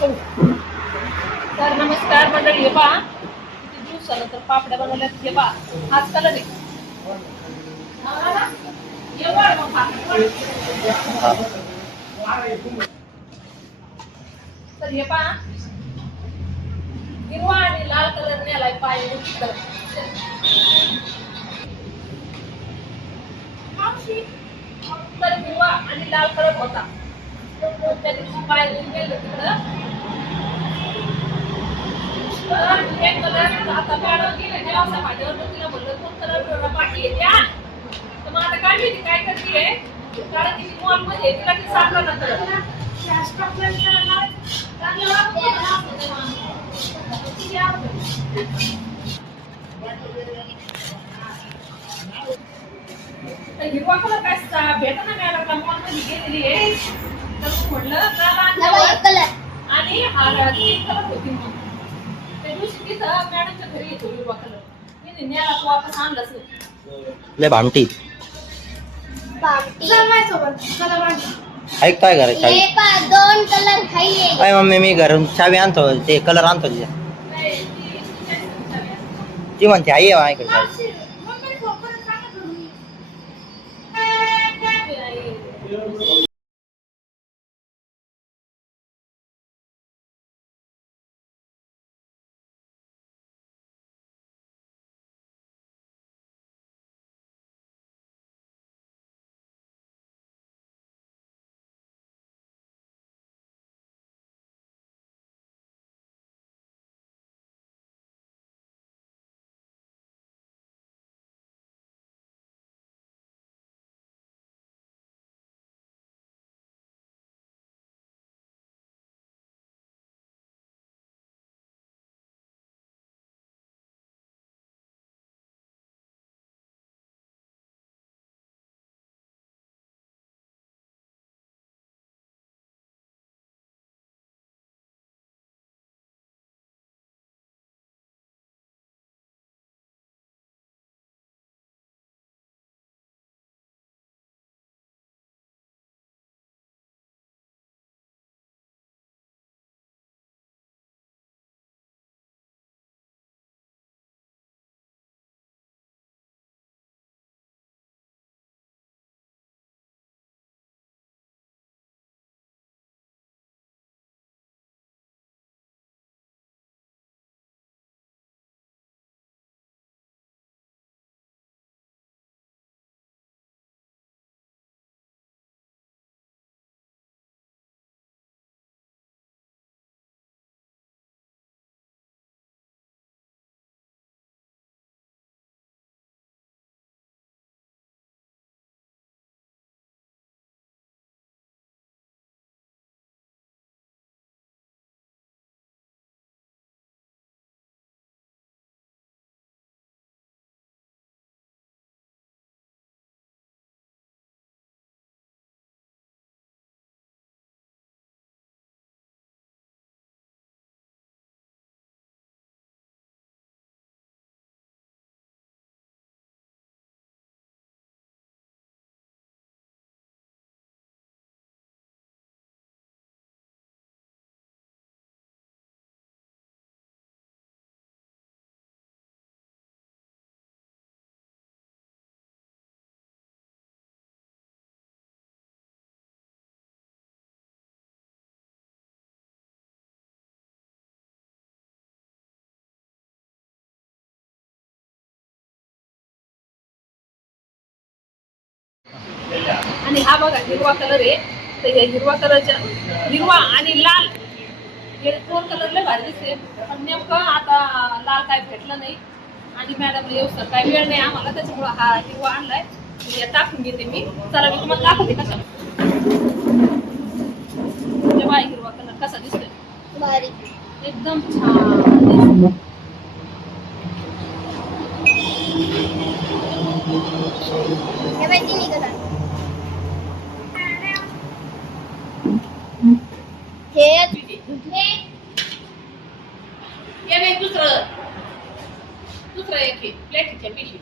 तर नमस्कार मंडळी, हे पहा किती दिवसानंतर पापड्या बनवल्यात. हे पहा हाच कलर आहे. तर हे पहा हिरवा आणि लाल कलर नेलाय पाय तर हिरवा आणि लाल कलर होता. त्या दिवशी पाय गेलं तिकडं. तर हे कलर आता मॅडम गेले देवाच्या भाजीवर, तिला म्हणलं कोण कलर पाठी येत्या. तर मग आता काय माहिती काय करते, कारण ती मॉल मध्ये तिला ती सापडा ना कलर हिरवा कलर काय भेटा ना मॅडम मॉल मध्ये गेलेली आहे. तर म्हटलं कलर आणि हा कलर होती. मग त्या दिवशी तिथं मॅडमच्या घरी येतो हिरवा कलर. मी न्यायला वापस आणलाच लय भामटी ऐक काय करायचं. दोन कलर खाई मम्मी मी घरून चावी आणतो, ते कलर आणतो तिच्या. ती म्हणते आई माझ्याकडे चावी. आणि हा बघा हिरवा कलर आहे. तर या हिरवा कलरच्या हिरवा आणि लाल हे दोन कलरला भारी दिसते. पण नेमकं आता लाल काय भेटलं नाही आणि मॅडम येऊ काय वेळ नाही आम्हाला, त्याच्यामुळे हा हिरवा आणलाय. टाकून घेते मी. चला मी तुम्हाला दाखवते कसा जेव्हा हिरवा कलर कसा दिसतोय. भारी एकदम छान. दुसरं एक प्लेटीच्या पिशी